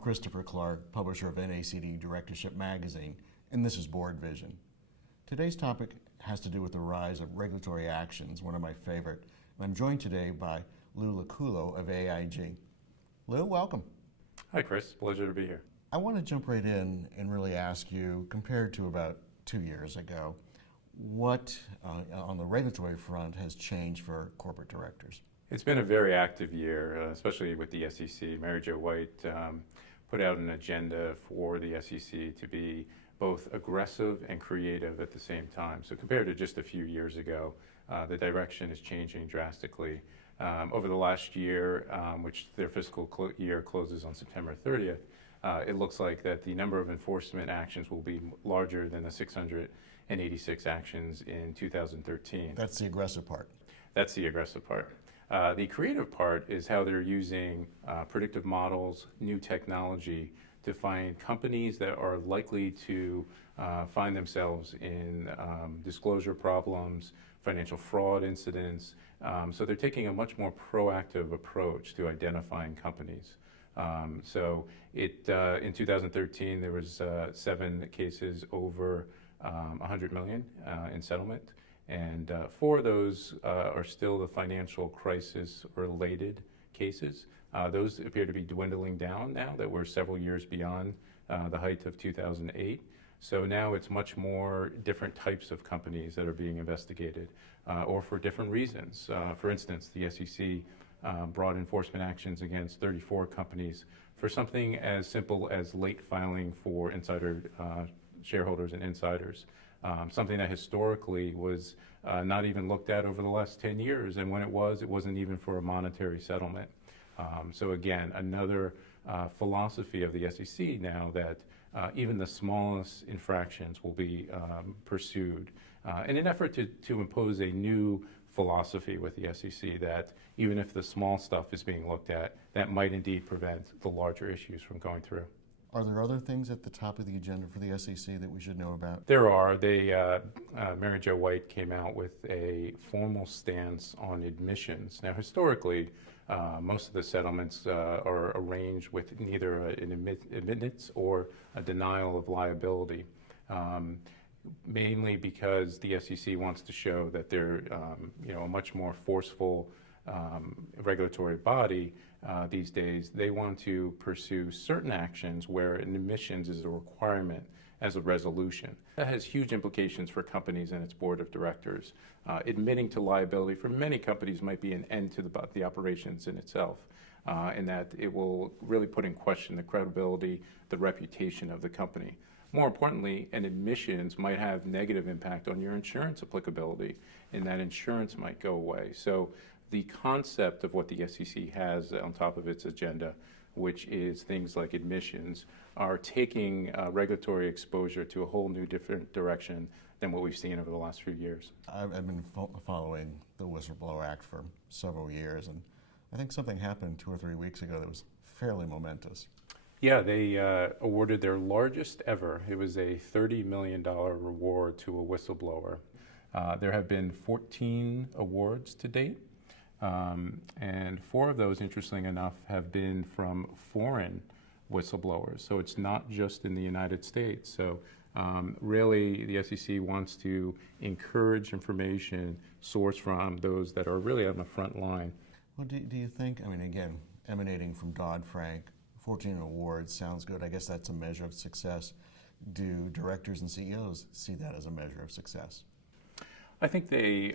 Christopher Clark, publisher of NACD Directorship magazine, and this is BoardVision. Today's topic has to do with the rise of regulatory actions, one of my favorite. And I'm joined today by Lou Lucullo of AIG. Lou, welcome. Hi, Chris. Pleasure to be here. I want to jump right in and really ask you, compared to about 2 years ago, what on the regulatory front has changed for corporate directors? It's been a very active year, especially with the SEC. Mary Jo White put out an agenda for the SEC to be both aggressive and creative at the same time. So compared to just a few years ago, the direction is changing drastically. Over the last year, which their fiscal year closes on September 30th, it looks like that the number of enforcement actions will be larger than the 686 actions in 2013. That's the aggressive part. That's the aggressive part. The creative part is how they're using predictive models, new technology to find companies that are likely to find themselves in disclosure problems, financial fraud incidents. So they're taking a much more proactive approach to identifying companies. In 2013, there was 7 cases over 100 million in settlement. And 4 of those are still the financial crisis related cases. Those appear to be dwindling down now that we're several years beyond the height of 2008. So now it's much more different types of companies that are being investigated or for different reasons. For instance, the SEC brought enforcement actions against 34 companies for something as simple as late filing for insider shareholders and insiders. Something that historically was not even looked at over the last 10 years, and when it wasn't even for a monetary settlement. So again, another philosophy of the SEC now that even the smallest infractions will be pursued in an effort to impose a new philosophy with the SEC that even if the small stuff is being looked at, that might indeed prevent the larger issues from going through. Are there other things at the top of the agenda for the SEC that we should know about? There are. Mary Jo White came out with a formal stance on admissions. Now, historically, most of the settlements are arranged with neither an admittance or a denial of liability, mainly because the SEC wants to show that they're a much more forceful regulatory body these days. They want to pursue certain actions where an admissions is a requirement as a resolution. That has huge implications for companies and its board of directors. Admitting to liability for many companies might be an end to the operations in itself, in that it will really put in question the credibility, the reputation of the company. More importantly, an admissions might have negative impact on your insurance applicability, and that insurance might go away. So the concept of what the SEC has on top of its agenda, which is things like admissions, are taking regulatory exposure to a whole new different direction than what we've seen over the last few years. I've been following the Whistleblower Act for several years, and I think something happened 2 or 3 weeks ago that was fairly momentous. Yeah, they awarded their largest ever. It was a $30 million reward to a whistleblower. There have been 14 awards to date. And 4 of those, interestingly enough, have been from foreign whistleblowers. So it's not just in the United States. So really, the SEC wants to encourage information sourced from those that are really on the front line. Well, do you think, again, emanating from Dodd-Frank, 14 awards sounds good. I guess that's a measure of success. Do directors and CEOs see that as a measure of success? I think they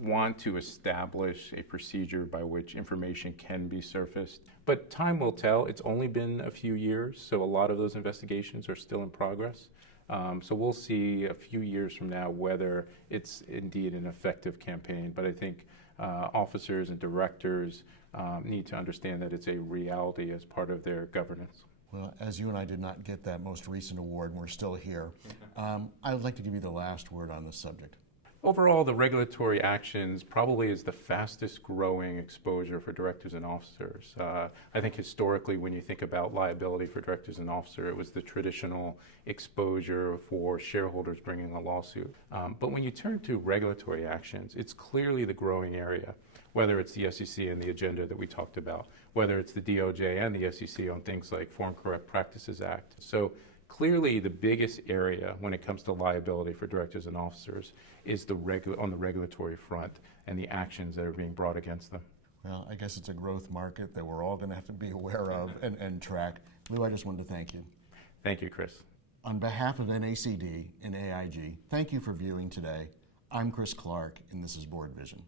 want to establish a procedure by which information can be surfaced. But time will tell. It's only been a few years, so a lot of those investigations are still in progress. So we'll see a few years from now whether it's indeed an effective campaign. But I think officers and directors need to understand that it's a reality as part of their governance. Well, as you and I did not get that most recent award, and we're still here, I would like to give you the last word on this subject. Overall, the regulatory actions probably is the fastest growing exposure for directors and officers. I think historically, when you think about liability for directors and officers, it was the traditional exposure for shareholders bringing a lawsuit. But when you turn to regulatory actions, it's clearly the growing area, whether it's the SEC and the agenda that we talked about, whether it's the DOJ and the SEC on things like Foreign Corrupt Practices Act. So clearly, the biggest area when it comes to liability for directors and officers is on the regulatory front and the actions that are being brought against them. Well, I guess it's a growth market that we're all going to have to be aware of and track. Lou, I just wanted to thank you. Thank you, Chris. On behalf of NACD and AIG, thank you for viewing today. I'm Chris Clark, and this is BoardVision.